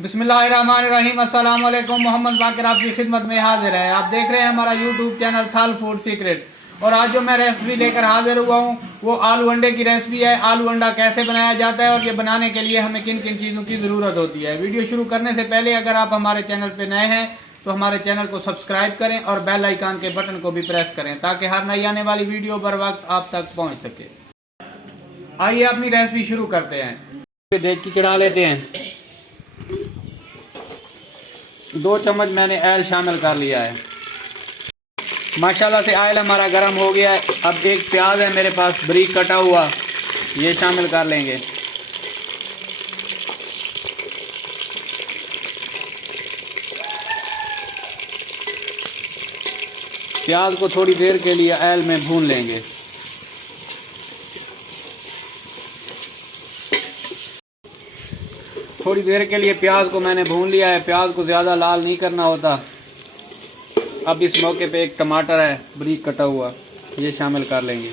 बिस्मिल्लाहिर्रहमानिर्रहीम। अस्सलाम वालेकुम। मोहम्मद बाकिर आपकी खिदमत में हाजिर है। आप देख रहे हैं हमारा यूट्यूब चैनल थल फूड सीक्रेट। और आज जो मैं रेसिपी लेकर हाजिर हुआ हूँ वो आलू अंडे की रेसिपी है। आलू अंडा कैसे बनाया जाता है और ये बनाने के लिए हमें किन किन चीज़ों की ज़रूरत होती है। वीडियो शुरू करने से पहले अगर आप हमारे चैनल पर नए हैं तो हमारे चैनल को सब्सक्राइब करें और बेल आइकन के बटन को भी प्रेस करें ताकि हर नई आने वाली वीडियो बर वक्त आप तक पहुँच सके। आइए अपनी रेसिपी शुरू करते हैं। देगची चढ़ा लेते हैं। 2 चम्मच मैंने ऑयल शामिल कर लिया है। माशाल्लाह से ऑयल हमारा गर्म हो गया है। अब एक प्याज है मेरे पास बारीक कटा हुआ, ये शामिल कर लेंगे। प्याज को थोड़ी देर के लिए ऑयल में भून लेंगे। थोड़ी देर के लिए प्याज को मैंने भून लिया है। प्याज को ज़्यादा लाल नहीं करना होता। अब इस मौके पे एक टमाटर है बारीक कटा हुआ, ये शामिल कर लेंगे।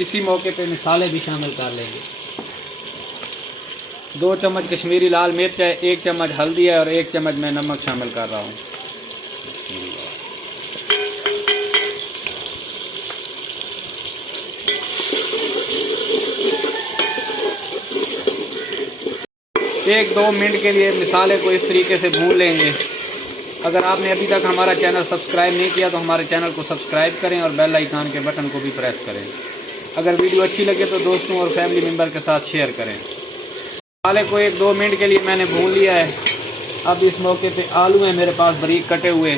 इसी मौके पे मसाले भी शामिल कर लेंगे। 2 चम्मच कश्मीरी लाल मिर्च है, 1 चम्मच हल्दी है और 1 चम्मच मैं नमक शामिल कर रहा हूँ। 1-2 मिनट के लिए मसाले को इस तरीके से भून लेंगे। अगर आपने अभी तक हमारा चैनल सब्सक्राइब नहीं किया तो हमारे चैनल को सब्सक्राइब करें और बेल आइकन के बटन को भी प्रेस करें। अगर वीडियो अच्छी लगे तो दोस्तों और फैमिली मेम्बर के साथ शेयर करें। मसाले को 1-2 मिनट के लिए मैंने भून लिया है। अब इस मौके पे आलू हैं मेरे पास बारीक कटे हुए,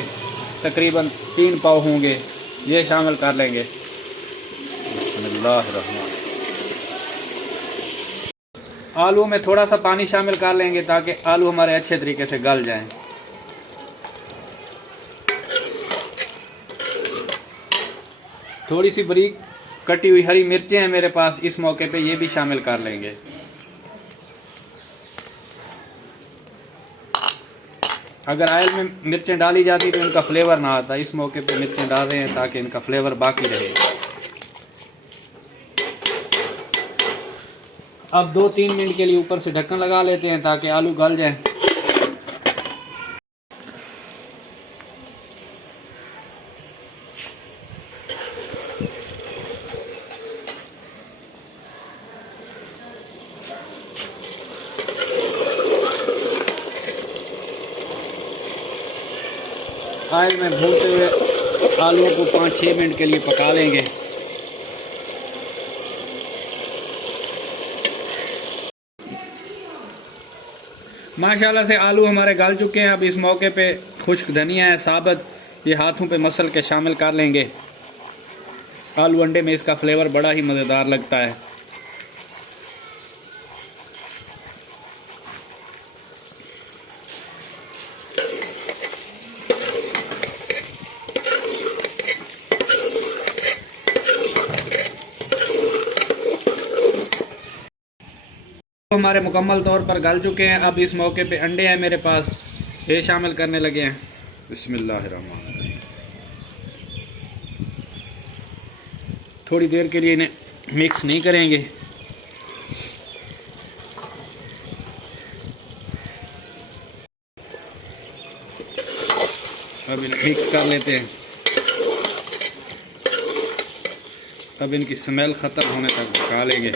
तकरीबन 3 पाव होंगे, ये शामिल कर लेंगे। आलू में थोड़ा सा पानी शामिल कर लेंगे ताकि आलू हमारे अच्छे तरीके से गल जाएं। थोड़ी सी बारीक कटी हुई हरी मिर्चें हैं मेरे पास, इस मौके पे ये भी शामिल कर लेंगे। अगर ऑयल में मिर्चें डाली जाती तो इनका फ्लेवर ना आता। इस मौके पे मिर्चें डाल रहे हैं ताकि इनका फ्लेवर बाकी रहे। अब 2-3 मिनट के लिए ऊपर से ढक्कन लगा लेते हैं ताकि आलू गल जाए। ऑयल में भूनते हुए आलूओं को 5-6 मिनट के लिए पका लेंगे। माशाल्लाह से आलू हमारे गल चुके हैं। अब इस मौके पे खुश्क धनिया है साबुत, ये हाथों पे मसल के शामिल कर लेंगे। आलू अंडे में इसका फ्लेवर बड़ा ही मज़ेदार लगता है। हमारे मुकम्मल तौर पर गल चुके हैं। अब इस मौके पे अंडे हैं मेरे पास, ये शामिल करने लगे हैं। बिस्मिल्लाहिर्रहमानिर्रहीम। थोड़ी देर के लिए इन्हें मिक्स नहीं करेंगे। अब इन्हें मिक्स कर लेते हैं। अब इनकी स्मेल ख़त्म होने तक पका लेंगे।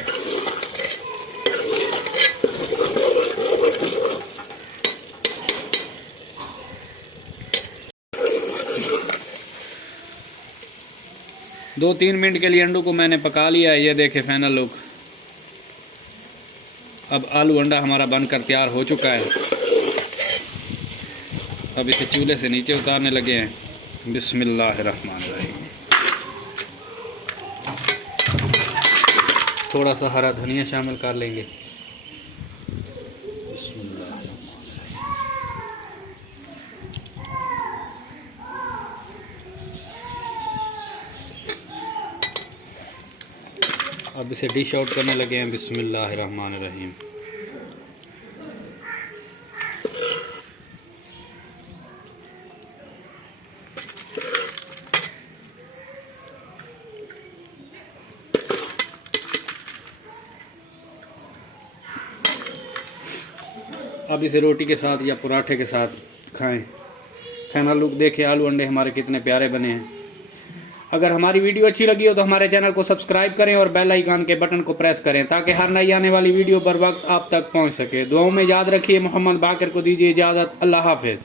दो 3 मिनट के लिए अंडों को मैंने पका लिया है। ये देखे फाइनल लुक। अब आलू अंडा हमारा बनकर तैयार हो चुका है। अब इसे चूल्हे से नीचे उतारने लगे हैं। बिस्मिल्लाहिर्रहमानिर्रहीम। थोड़ा सा हरा धनिया शामिल कर लेंगे। अब इसे डिश आउट करने लगे हैं। बिस्मिल्लाहिर्रहमानिर्रहीम। अब इसे रोटी के साथ या पराठे के साथ खाएं। फाइनल लुक देखिए, आलू अंडे हमारे कितने प्यारे बने हैं। अगर हमारी वीडियो अच्छी लगी हो तो हमारे चैनल को सब्सक्राइब करें और बेल आइकन के बटन को प्रेस करें ताकि हर नई आने वाली वीडियो बर वक्त आप तक पहुंच सके। दुआओं में याद रखिए। मोहम्मद बाकर को दीजिए इजाज़त। अल्लाह हाफिज़।